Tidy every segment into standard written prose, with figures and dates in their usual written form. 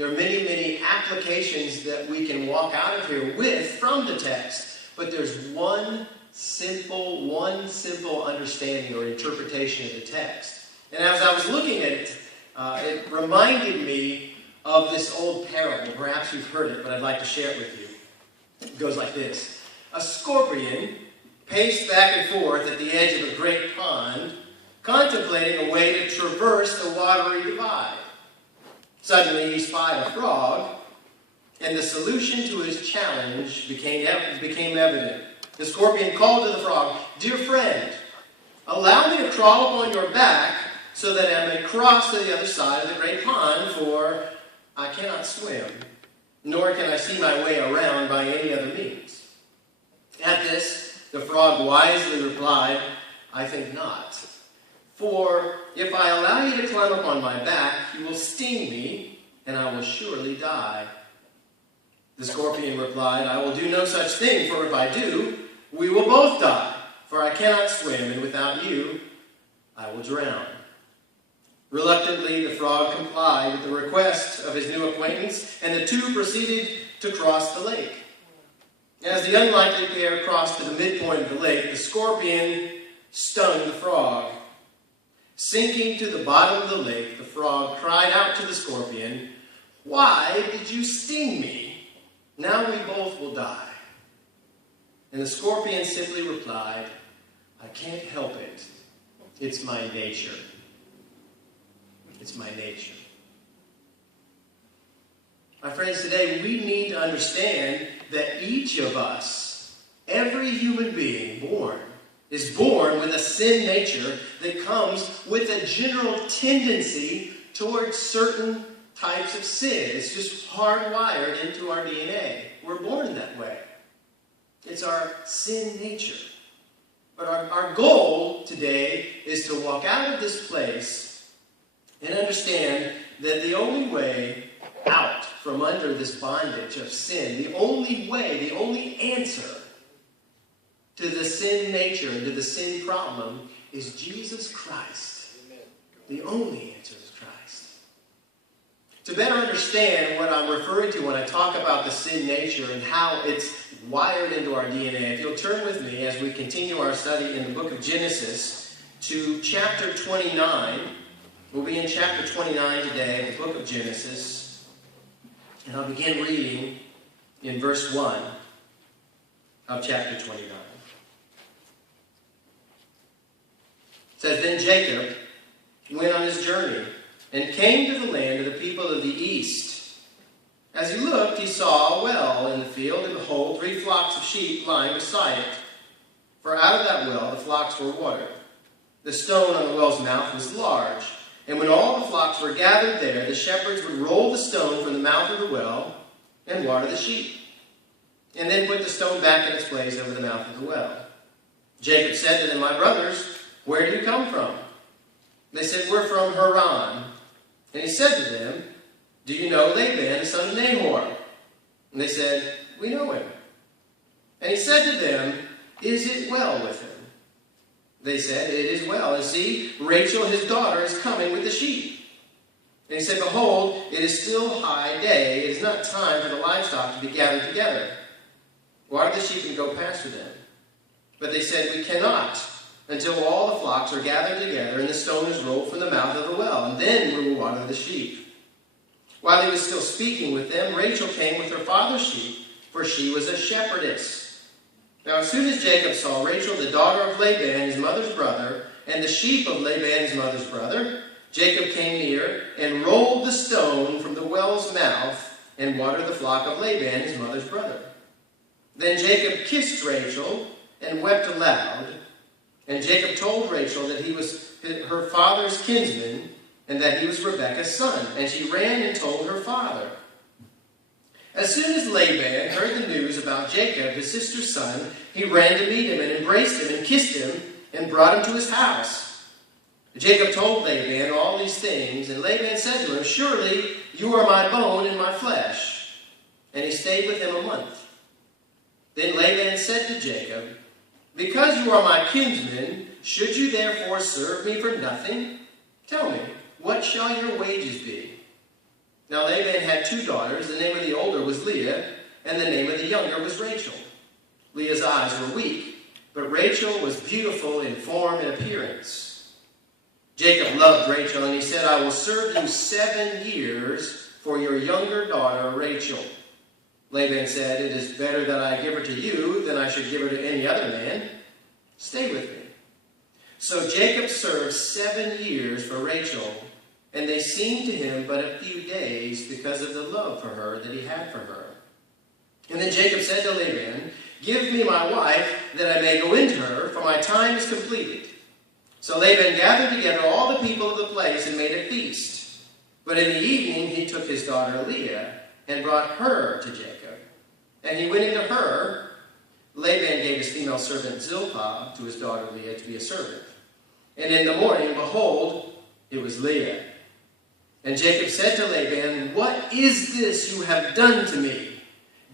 There are many, many applications that we can walk out of here with from the text. But there's one simple understanding or interpretation of the text. And as I was looking at it, it reminded me of this old parable. Perhaps you've heard it, but I'd like to share it with you. It goes like this. A scorpion paced back and forth at the edge of a great pond, contemplating a way to traverse the watery divide. Suddenly he spied a frog, and the solution to his challenge became evident. The scorpion called to the frog, "Dear friend, allow me to crawl upon your back so that I may cross to the other side of the great pond, for I cannot swim, nor can I see my way around by any other means." At this, the frog wisely replied, "I think not. For if I allow you to climb up on my back, you will sting me, and I will surely die." The scorpion replied, "I will do no such thing, for if I do, we will both die. For I cannot swim, and without you, I will drown." Reluctantly, the frog complied with the request of his new acquaintance, and the two proceeded to cross the lake. As the unlikely pair crossed to the midpoint of the lake, the scorpion stung the frog. Sinking to the bottom of the lake, the frog cried out to the scorpion, "Why did you sting me? Now we both will die." And the scorpion simply replied, "I can't help it. It's my nature. It's my nature." My friends, today we need to understand that each of us, every human being is born with a sin nature that comes with a general tendency towards certain types of sin. It's just hardwired into our DNA. We're born that way. It's our sin nature. But our goal today is to walk out of this place and understand that the only way out from under this bondage of sin, the only way, the only answer to the sin nature and to the sin problem is Jesus Christ. Amen. The only answer is Christ. To better understand what I'm referring to when I talk about the sin nature and how it's wired into our DNA, if you'll turn with me as we continue our study in the book of Genesis to chapter 29. We'll be in chapter 29 today of the book of Genesis. And I'll begin reading in verse 1 of chapter 29. It says, "Then Jacob went on his journey and came to the land of the people of the east. As he looked, he saw a well in the field, and behold, 3 flocks of sheep lying beside it. For out of that well the flocks were watered. The stone on the well's mouth was large. And when all the flocks were gathered there, the shepherds would roll the stone from the mouth of the well and water the sheep, and then put the stone back in its place over the mouth of the well. Jacob said to them, 'My brothers, where do you come from?' They said, 'We're from Haran.' And he said to them, 'Do you know Laban, the son of Nahor?' And they said, 'We know him.' And he said to them, 'Is it well with him?' They said, 'It is well. And see, Rachel, his daughter, is coming with the sheep.' And he said, 'Behold, it is still high day. It is not time for the livestock to be gathered together. Water the sheep and go pasture them.' But they said, 'We cannot until all the flocks are gathered together and the stone is rolled from the mouth of the well, and then we will water the sheep.' While he was still speaking with them, Rachel came with her father's sheep, for she was a shepherdess. Now as soon as Jacob saw Rachel, the daughter of Laban, his mother's brother, and the sheep of Laban, his mother's brother, Jacob came near and rolled the stone from the well's mouth and watered the flock of Laban, his mother's brother. Then Jacob kissed Rachel and wept aloud. And Jacob told Rachel that he was her father's kinsman and that he was Rebekah's son. And she ran and told her father. As soon as Laban heard the news about Jacob, his sister's son, he ran to meet him and embraced him and kissed him and brought him to his house. Jacob told Laban all these things, and Laban said to him, 'Surely you are my bone and my flesh.' And he stayed with him a month. Then Laban said to Jacob, 'Because you are my kinsman, should you therefore serve me for nothing? Tell me, what shall your wages be?' Now Laban had 2 daughters. The name of the older was Leah, and the name of the younger was Rachel. Leah's eyes were weak, but Rachel was beautiful in form and appearance. Jacob loved Rachel, and he said, I will serve you 7 years for your younger daughter Rachel. Laban said, it is better that I give her to you than I should give her to any other man. Stay with me. So Jacob served 7 years for Rachel, and they seemed to him but a few days because of the love for her that he had for her. And then Jacob said to Laban, give me my wife, that I may go into her, for my time is completed. So Laban gathered together all the people of the place and made a feast. But in the evening he took his daughter Leah and brought her to Jacob. And he went into her. Laban gave his female servant Zilpah to his daughter Leah to be a servant. And in the morning, behold, it was Leah. And Jacob said to Laban, what is this you have done to me?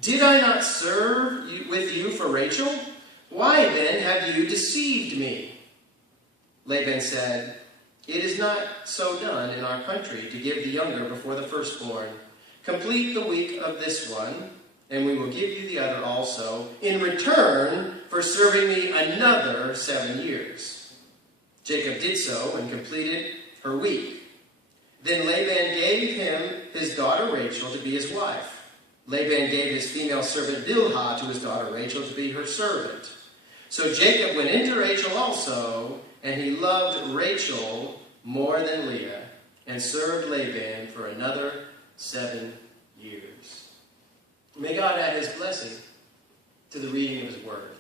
Did I not serve with you for Rachel? Why then have you deceived me? Laban said, it is not so done in our country to give the younger before the firstborn. Complete the week of this one, and we will give you the other also, in return for serving me another 7 years. Jacob did so and completed her week. Then Laban gave him his daughter Rachel to be his wife. Laban gave his female servant Bilhah to his daughter Rachel to be her servant. So Jacob went into Rachel also, and he loved Rachel more than Leah, and served Laban for another 7 years. May God add his blessing to the reading of his word.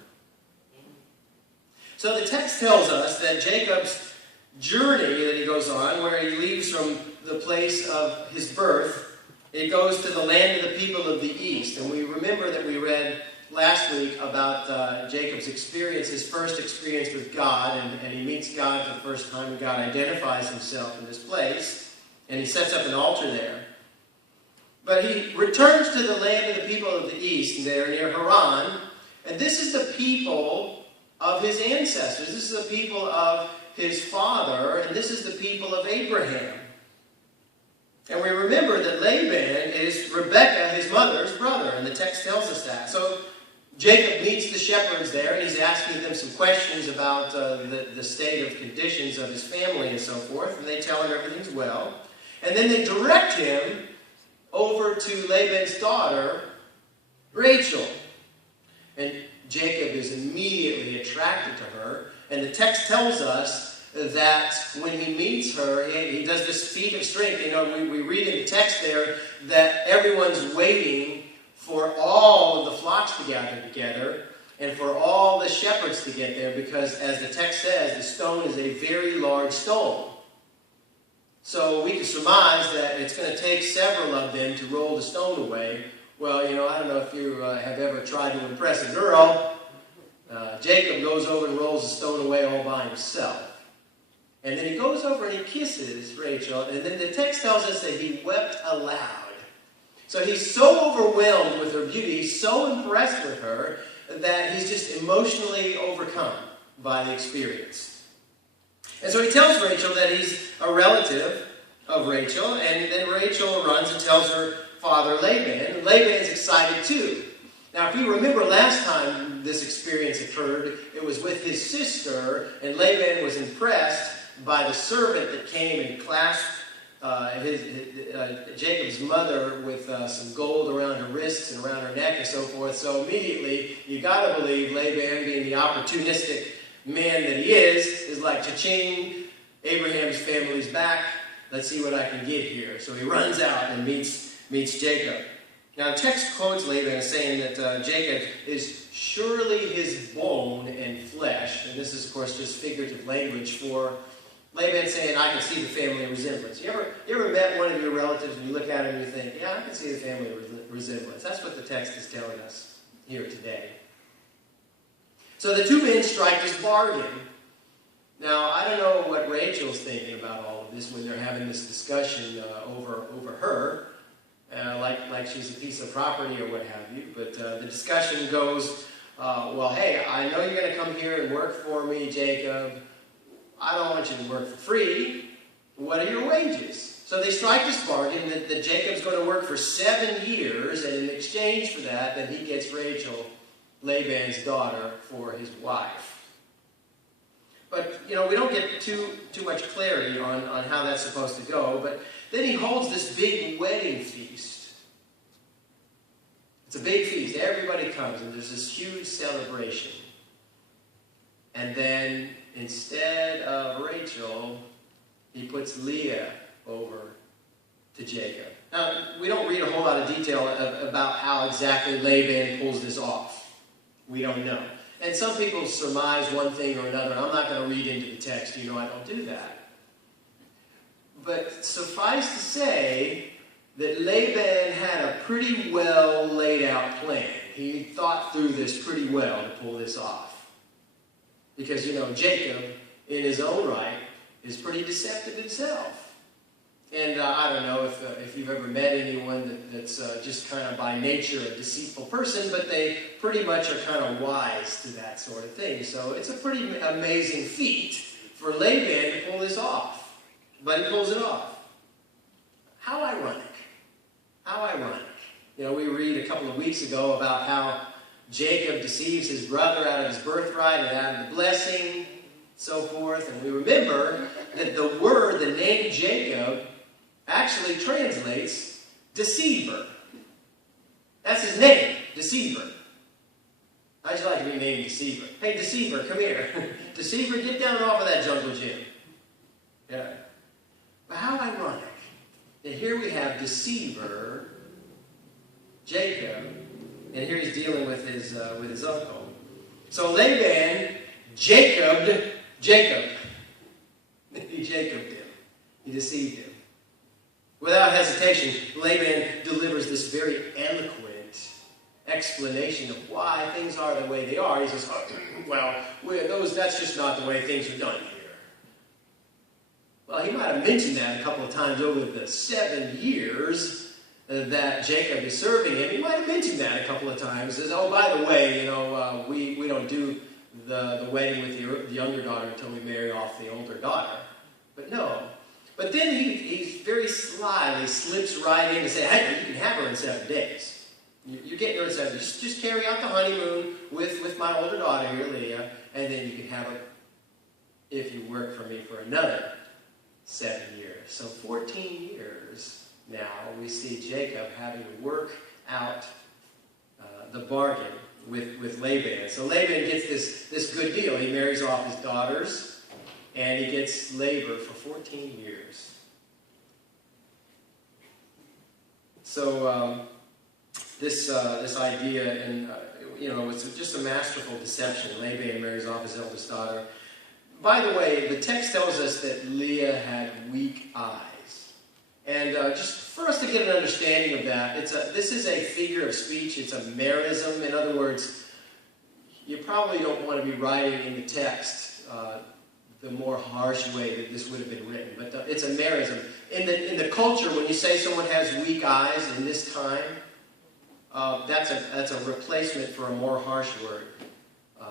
So the text tells us that Jacob's journey that he goes on, where he leaves from the place of his birth, it goes to the land of the people of the east. And we remember that we read last week about Jacob's experience, his first experience with God, and he meets God for the first time, and God identifies himself in this place, and he sets up an altar there. But he returns to the land of the people of the east, there near Haran, and this is the people of his ancestors. This is the people of his father, and this is the people of Abraham. And we remember that Laban is Rebekah, his mother's brother, and the text tells us that. So Jacob meets the shepherds there, and he's asking them some questions about the state of conditions of his family and so forth, and they tell him everything's well. And then they direct him over to Laban's daughter, Rachel. And Jacob is immediately attracted to her, and the text tells us that when he meets her, he does this feat of strength. You know, we read in the text there that everyone's waiting for all of the flocks to gather together and for all the shepherds to get there, because as the text says, the stone is a very large stone. So we can surmise that it's going to take several of them to roll the stone away. Well, you know, I don't know if you have ever tried to impress a girl. Jacob goes over and rolls the stone away all by himself. And then he goes over and he kisses Rachel, and then the text tells us that he wept aloud. So he's so overwhelmed with her beauty, he's so impressed with her, that he's just emotionally overcome by the experience. And so he tells Rachel that he's a relative of Rachel, and then Rachel runs and tells her father Laban. Laban's excited too. Now, if you remember last time this experience occurred, it was with his sister, and Laban was impressed by the servant that came and clasped Jacob's mother with some gold around her wrists and around her neck and so forth. So immediately, you got to believe Laban, being the opportunistic man that he is like, cha-ching, Abraham's family's back. Let's see what I can get here. So he runs out and meets Jacob. Now, the text quotes Laban as saying that Jacob is surely his bone and flesh. And this is, of course, just figurative language for Laban saying, I can see the family resemblance. You ever met one of your relatives and you look at him and you think, yeah, I can see the family resemblance. That's what the text is telling us here today. So the two men strike this bargain. Now, I don't know what Rachel's thinking about all of this when they're having this discussion over her, like she's a piece of property or what have you. But the discussion goes, well, hey, I know you're going to come here and work for me, Jacob. I don't want you to work for free. What are your wages? So they strike this bargain that Jacob's going to work for 7 years, and in exchange for that, then he gets Rachel, Laban's daughter, for his wife. But, we don't get too much clarity on how that's supposed to go. But then he holds this big wedding feast. It's a big feast. Everybody comes, and there's this huge celebration. And then, instead of Rachel, he puts Leah over to Jacob. Now, we don't read a whole lot of detail about how exactly Laban pulls this off. We don't know. And some people surmise one thing or another. I'm not going to read into the text. I don't do that. But suffice to say that Laban had a pretty well laid out plan. He thought through this pretty well to pull this off. Because, Jacob, in his own right, is pretty deceptive himself. And I don't know if you've ever met anyone that's just kind of by nature a deceitful person, but they pretty much are kind of wise to that sort of thing. So it's a pretty amazing feat for Laban to pull this off. But he pulls it off. How ironic. How ironic. We read a couple of weeks ago about how Jacob deceives his brother out of his birthright and out of the blessing, so forth. And we remember that the name Jacob, actually translates deceiver. That's his name, deceiver. How'd you like to be named deceiver? Hey, deceiver, come here. Deceiver, get down off of that jungle gym. Yeah. But how ironic that here we have deceiver, Jacob, and here he's dealing with his uncle. So Laban Jacob. He Jacobed him. He deceived him. Without hesitation, Laban delivers this very eloquent explanation of why things are the way they are. He says, that's just not the way things are done here. Well, he might have mentioned that a couple of times over the 7 years that Jacob is serving him. He might have mentioned that a couple of times. He says, oh, by the way, we don't do the wedding with the younger daughter until we marry off the older daughter. But no. But then he very slyly slips right in and says, hey, you can have her in 7 days. You're getting her in 7 days. Just carry out the honeymoon with my older daughter here, Leah, and then you can have her if you work for me for another 7 years. So 14 years now we see Jacob having to work out the bargain with Laban. So Laban gets this good deal. He marries off his daughters, and he gets labor for 14 years. So this idea, and it's just a masterful deception. Laban marries off his eldest daughter. By the way, the text tells us that Leah had weak eyes. And just for us to get an understanding of that, this is a figure of speech. It's a merism. In other words, you probably don't want to be writing in the text the more harsh way that this would have been written. But it's a merism. In the culture, when you say someone has weak eyes in this time, that's a replacement for a more harsh word.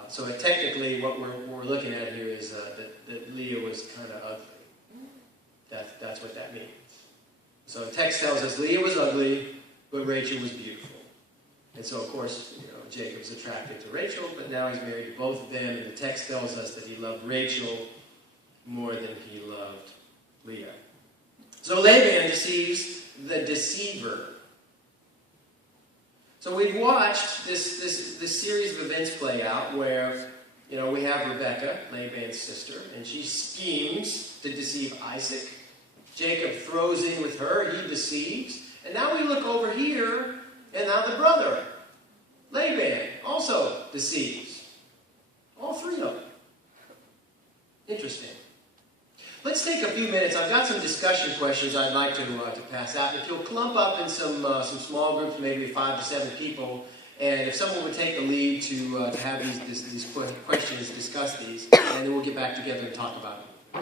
So technically, what we're looking at here is that Leah was kind of ugly. That's what that means. So the text tells us Leah was ugly, but Rachel was beautiful. And so, of course, Jacob's attracted to Rachel, but now he's married to both of them, and the text tells us that he loved Rachel more than he loved Leah. So Laban deceives the deceiver. So we've watched this series of events play out where, we have Rebekah, Laban's sister, and she schemes to deceive Isaac. Jacob throws in with her, he deceives. And now we look over here, and now the brother, Laban, also deceives. All three of them. Interesting. Let's take a few minutes. I've got some discussion questions I'd like to pass out. If you'll clump up in some small groups, maybe 5 to 7 people, and if someone would take the lead to have these questions, discuss these, and then we'll get back together and talk about them.